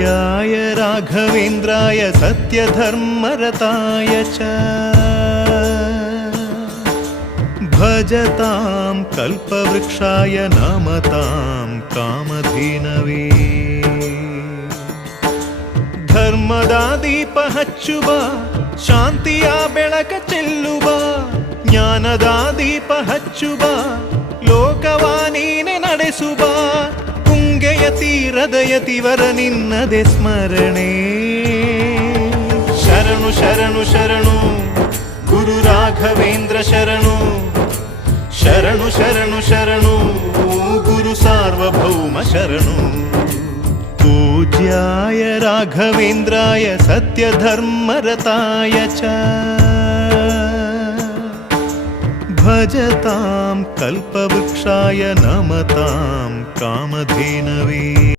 पूज्याय राघवेन्द्राय सत्यधर्मरताय च भजतां कल्पवृक्षाय नमतां कामधेनवे ಧರ್ಮದ ದೀಪ ಹಚ್ಚುವ ಶಾಂತಿಯ ಬೆಳಕ ಚೆಲ್ಲುವ ಜ್ಞಾನದ ದೀಪ ಹಚ್ಚುವ ಲೋಕವ ನೀನೆ ನಡೆಸುವ ತುಂಗೆಯ ತೀರದ ಯತಿವರ ನಿನ್ನದೆ ಸ್ಮರಣೆ ಶರಣು ಶರಣು ಶರಣು ಗುರು ರಾಘವೇಂದ್ರ ಶರಣು ಶರಣು ಶರಣು ಶರಣು ಗುರು ಸಾರ್ವಭೌಮ ಶರಣು पूज्याय राघवेन्द्राय सत्यधर्मरताय च भजतां कल्पवृक्षाय नमतां कामधेनवे।